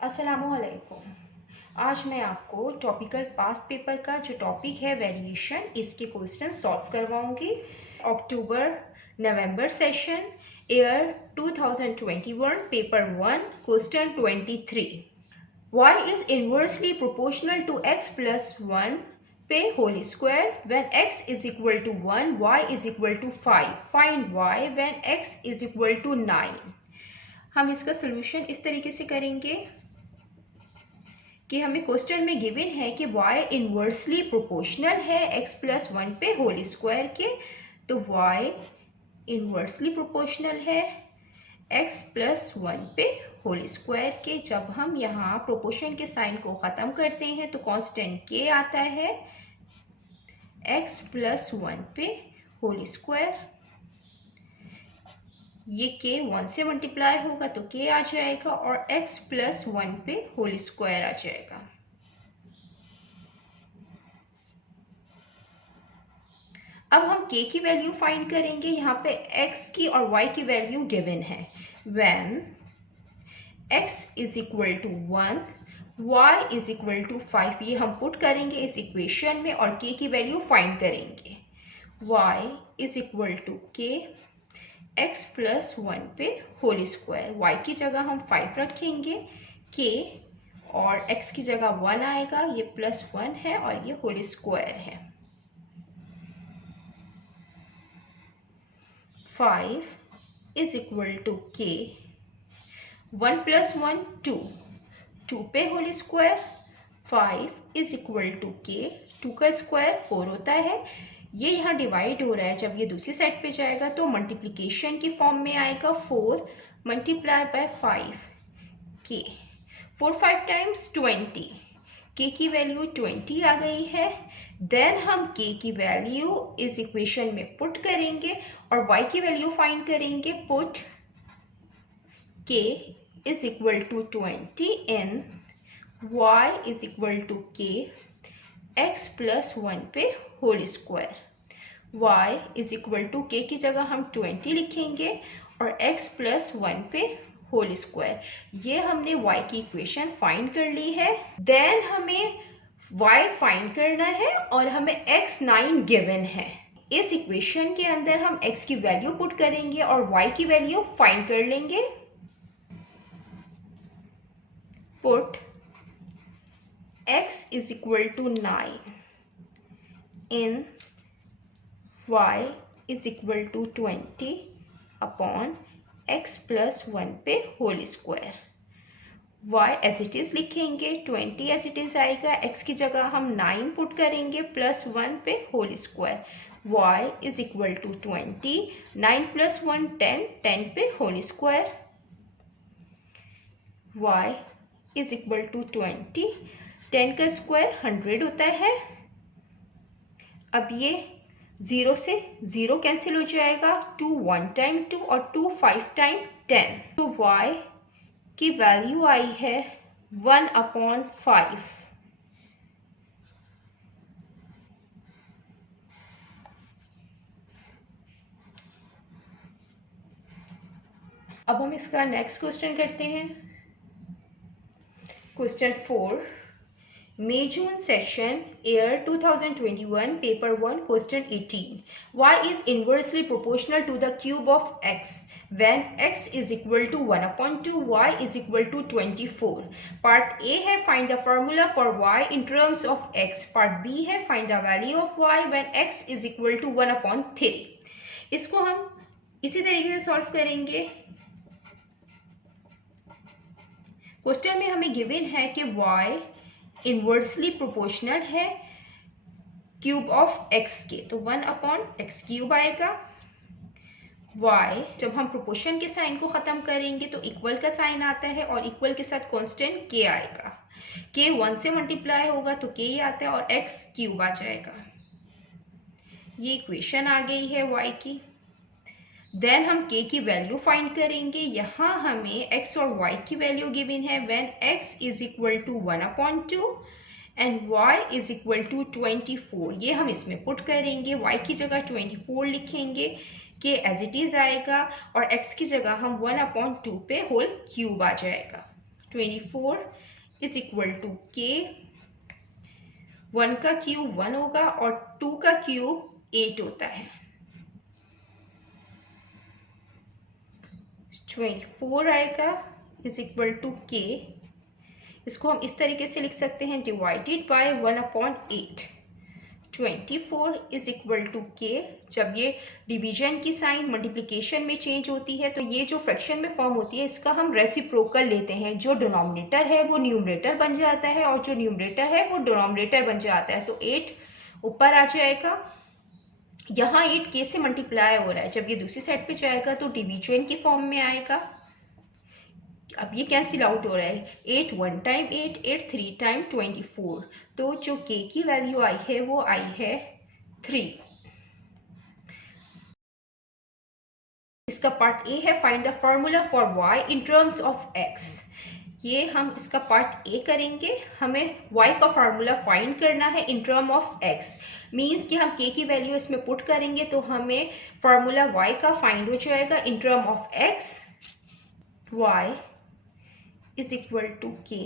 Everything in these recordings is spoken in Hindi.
अस्सलामुअलैकुम। आज मैं आपको टॉपिकल पास्ट पेपर का जो टॉपिक है वेरिएशन, इसके क्वेश्चन सॉल्व करवाऊंगी। October November session, year 2021, paper 1, question 23। y is inversely proportional to x plus 1 पे whole square when x is equal to 1, y is equal to 5. Find y when x is equal to 9. हम इसका सोल्यूशन इस तरीके से करेंगे कि हमें क्वेश्चन में गिवन है कि y इनवर्सली प्रोपोर्शनल है x प्लस 1 पे होल स्क्वायर के, तो y इनवर्सली प्रोपोर्शनल है x प्लस 1 पे होल स्क्वायर के। जब हम यहाँ प्रोपोर्शन के साइन को ख़त्म करते हैं तो कांस्टेंट k आता है x प्लस 1 पे होल स्क्वायर। ये k 1 से मल्टीप्लाई होगा तो k आ जाएगा और x प्लस 1 पे होल स्क्वायर आ जाएगा। अब हम k की वैल्यू फाइंड करेंगे। यहाँ पे x की और y की वैल्यू गिवन है। when x is equal to 1, y is equal to 5, ये हम पुट करेंगे इस इक्वेशन में और k की वैल्यू फाइंड करेंगे। y is equal to k x plus 1 पे होल स्क्वायर। y की जगह हम 5 रखेंगे, k और x की जगह 1 आएगा, ये प्लस 1 है और ये होल स्क्वायर है। 5 is equal to k, 1 plus 1 2, 2 पे whole square. 5 is equal to k, 2 का स्क्वायर 4 होता है। ये यहाँ डिवाइड हो रहा है, जब ये दूसरी साइड पे जाएगा तो मल्टीप्लिकेशन की फॉर्म में आएगा। 4 multiply by 5 k, 4 5 times 20, k की वैल्यू 20 आ गई है। देन हम k की वैल्यू इस इक्वेशन में पुट करेंगे और y की वैल्यू फाइंड करेंगे। Put k is equal to 20 in y is equal to k x plus 1 पे whole square. y is equal to k की जगह हम 20 लिखेंगे और x प्लस 1 पे होल स्क्वायर। ये हमने y की इक्वेशन फाइंड कर ली है। देन हमें y फाइंड करना है और हमें x 9 गिवन है। इस इक्वेशन के अंदर हम x की वैल्यू पुट करेंगे और y की वैल्यू फाइंड कर लेंगे। Put x is equal to 9 in y is equal to 20 upon x plus 1 पे whole square. y as it is लिखेंगे, 20 एज इट इज आएगा, x की जगह हम 9 पुट करेंगे प्लस 1 पे whole square. y is equal to 20, 9 plus 1 10, 10 पे whole square. y is equal to 20, 10 का स्क्वायर 100 होता है। अब ये 0 से 0 कैंसिल हो जाएगा, 2 1 टाइम 2 और 2 5 टाइम 10। तो y की वैल्यू आई है 1/5। अब हम इसका नेक्स्ट क्वेश्चन करते हैं। Question 4, May-June session, year 2021, paper 1, question 18. Y is inversely proportional to the cube of x when x is equal to 1/2, y is equal to 24. Part A है find the formula for y in terms of x. Part B है find the value of y when x is equal to 1/3. इसको हम इसी तरीके से सॉल्व करेंगे। क्वेश्चन में हमें गिवन है कि y इनवर्सली प्रोपोर्शनल है क्यूब ऑफ x के, तो 1/x³ आएगा। y जब हम प्रोपोर्शन के साइन को ख़त्म करेंगे तो इक्वल का साइन आता है और इक्वल के साथ कांस्टेंट k आएगा। k 1 से मल्टीप्लाई होगा तो k आता है और x³ आ जाएगा। ये इक्वेशन आ गई है y की। देन हम k की वैल्यू फाइंड करेंगे। यहाँ हमें x और y की वैल्यू गिवन है। When x is equal to 1/2 and y is equal to 24, ये हम इसमें पुट करेंगे। y की जगह 24 लिखेंगे, k एज इट इज आएगा और x की जगह हम 1/2 पे होल क्यूब आ जाएगा। 24 इज इक्वल टू के। 1 का क्यूब 1 होगा और 2 का क्यूब 8 होता है। 24 आएगा इज इक्वल टू के। इसको हम इस तरीके से लिख सकते हैं, divided by 1/8। 24 is equal to k. जब ये डिवीजन की साइन मल्टीप्लिकेशन में चेंज होती है तो ये जो फ्रैक्शन में फॉर्म होती है इसका हम रेसिप्रोकल लेते हैं। जो डिनोमिनेटर है वो न्यूमरेटर बन जाता है और जो न्यूमरेटर है वो डिनोमिनेटर बन जाता है। तो 8 ऊपर आ जाएगा। यहाँ 8 के से मल्टीप्लाई हो रहा है, जब ये दूसरी साइड पे जाएगा तो डिवीजन की फॉर्म में आएगा। अब ये कैंसिल आउट हो रहा है। 8 1 टाइम 8, 8 3 टाइम 24। तो जो के की वैल्यू आई है वो आई है 3। इसका पार्ट ए है, find the formula for y in terms of x। ये हम इसका पार्ट ए करेंगे। हमें y का फार्मूला फाइंड करना है in term of x। Means कि हम k की वैल्यू इसमें पुट करेंगे तो हमें फार्मूला y का फाइंड हो जाएगा in term of x। y is equal to k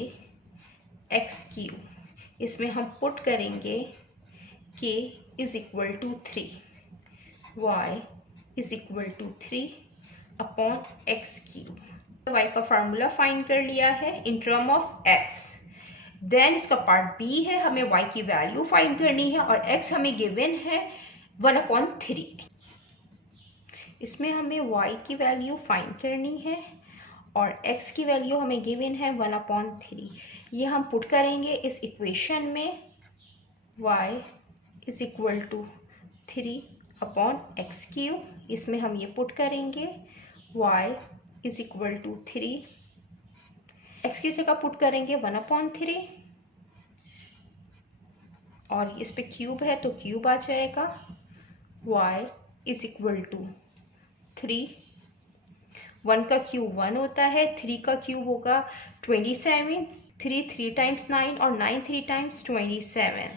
x cube. इसमें हम पुट करेंगे k is equal to 3, y is equal to 3/x cube. y का फार्मूला फाइंड कर लिया है in term of x। Then इसका पार्ट बी है, हमें y की वैल्यू फाइंड करनी है और x हमें गिवन है 1/3। इसमें हमें y की वैल्यू फाइंड करनी है और x की वैल्यू हमें गिवन है 1/3। ये हम पुट करेंगे इस इक्वेशन में। y is equal to 3/x cube. इसमें हम ये पुट करेंगे y is equal to 3, x की जगह पुट करेंगे 1/3 और इस पे क्यूब है तो क्यूब आ जाएगा। y इज इक्वल टू 3, 1 का क्यूब 1 होता है, 3 का क्यूब होगा 27, 3 3 टाइम्स 9 और 9 3 टाइम्स 27।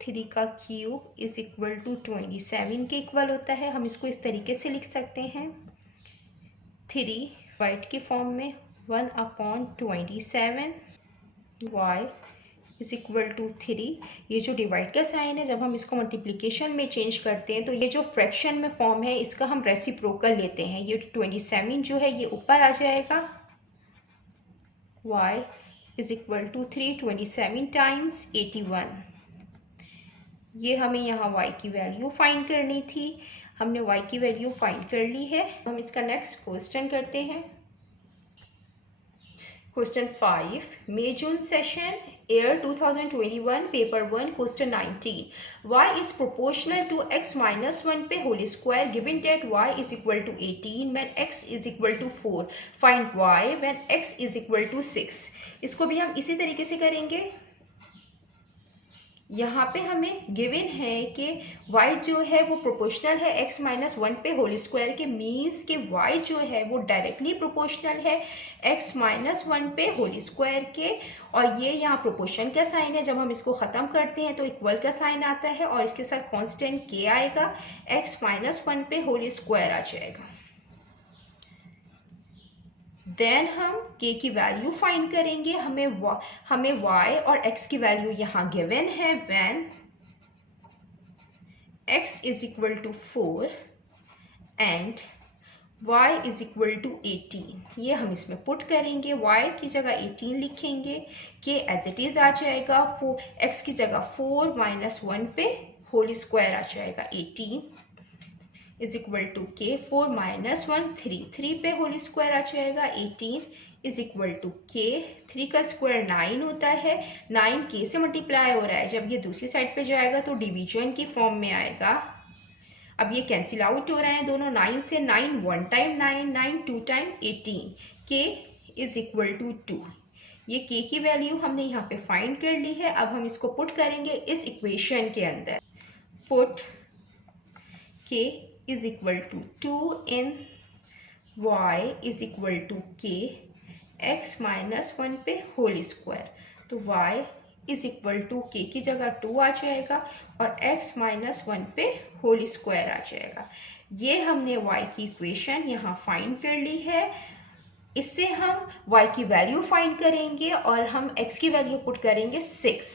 3 का क्यूब इज इक्वल टू 27 के इक्वल होता है। हम इसको इस तरीके से लिख सकते हैं, 3 वाइट के फॉर्म में 1/27 y इज इक्वल टू 3। ये जो डिवाइड का साइन है, जब हम इसको मल्टीप्लिकेशन में चेंज करते हैं तो ये जो फ्रैक्शन में फॉर्म है इसका हम रेसिप्रोकल लेते हैं। ये 27 जो है ये ऊपर आ जाएगा। y is equal to 3, 27 times 81। ये हमें यहाँ y की वैल्यू फाइंड करनी थी। हमने y की वैल्यू फाइंड कर ली है। हम इसका नेक्स्ट क्वेश्चन करते हैं। Question 5, May June session year 2021 paper 1 question 19, y is proportional to x minus 1 पे whole square given that y is equal to 18 when x is equal to 4, find y when x is equal to 6। इसको भी हम इसी तरीके से करेंगे। यहाँ पे हमें गिवन है कि y जो है वो प्रोपोर्शनल है x माइनस 1 पे होल स्क्वायर के। मीन्स कि y जो है वो डायरेक्टली प्रोपोर्शनल है x माइनस 1 पे होल स्क्वायर के। और ये यहाँ प्रोपोर्शन का साइन है, जब हम इसको ख़त्म करते हैं तो इक्वल का साइन आता है और इसके साथ कांस्टेंट k आएगा, x माइनस 1 पे होल स्क्वायर आ जाएगा। देन हम k की वैल्यू फाइंड करेंगे। हमें y और x की वैल्यू यहाँ गिवन है। When x is equal to 4 and y is equal to 18। ये हम इसमें पुट करेंगे, y की जगह 18 लिखेंगे, k एज इट इज आ जाएगा। x की जगह 4 माइनस 1 पे होल स्क्वायर आ जाएगा 18 इज इक्वल टू के। 4 माइनस 1 3, 3 पे होल स्क्वायर आ जाएगा 18 इज इक्वल टू के। 3 का स्क्वायर 9 होता है, 9 के से मल्टीप्लाई हो रहा है, जब ये दूसरी साइड पे जाएगा तो डिवीजन की फॉर्म में आएगा। अब ये कैंसिल आउट हो रहे हैं दोनों। 9 से 9 1 टाइम 9, 9 2 टाइम 18, के इज इक्वल टू 2। ये के की वैल्यू हमने यहाँ पे फाइंड कर ली है। अब हम इसको पुट करेंगे इस इक्वेशन के अंदर। पुट के is equal to 2 in y is equal to k x minus 1 पे होल स्क्वायर। तो y is equal to k की जगह 2 आ जाएगा और x minus 1 पे होल स्क्वायर आ जाएगा। ये हमने y की इक्वेशन यहाँ फाइंड कर ली है। इससे हम y की वैल्यू फाइंड करेंगे और हम x की वैल्यू पुट करेंगे 6।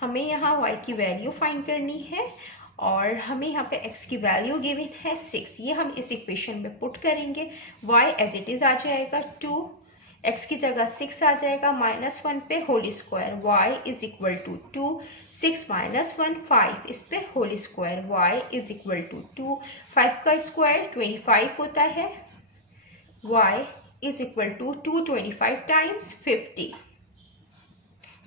हमें यहाँ y की वैल्यू फाइंड करनी है और हमें यहाँ पे x की वैल्यू गिवन है 6। ये हम इस इक्वेशन में पुट करेंगे। y एज इट इज़ आ जाएगा 2, x की जगह 6 आ जाएगा, -1 पे whole square, y is equal to 2, 6 - 1 5, इस पे whole square, y is equal to 2, 5 का स्क्वायर 25 होता है, y is equal to 225 times 50।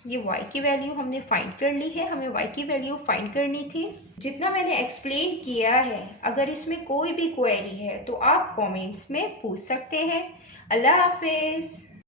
ये y की वैल्यू हमने फाइंड कर ली है। हमें y की वैल्यू फाइंड करनी थी। जितना मैंने एक्सप्लेन किया है, अगर इसमें कोई भी क्वेरी है तो आप कमेंट्स में पूछ सकते हैं। अल्लाह हाफिज़।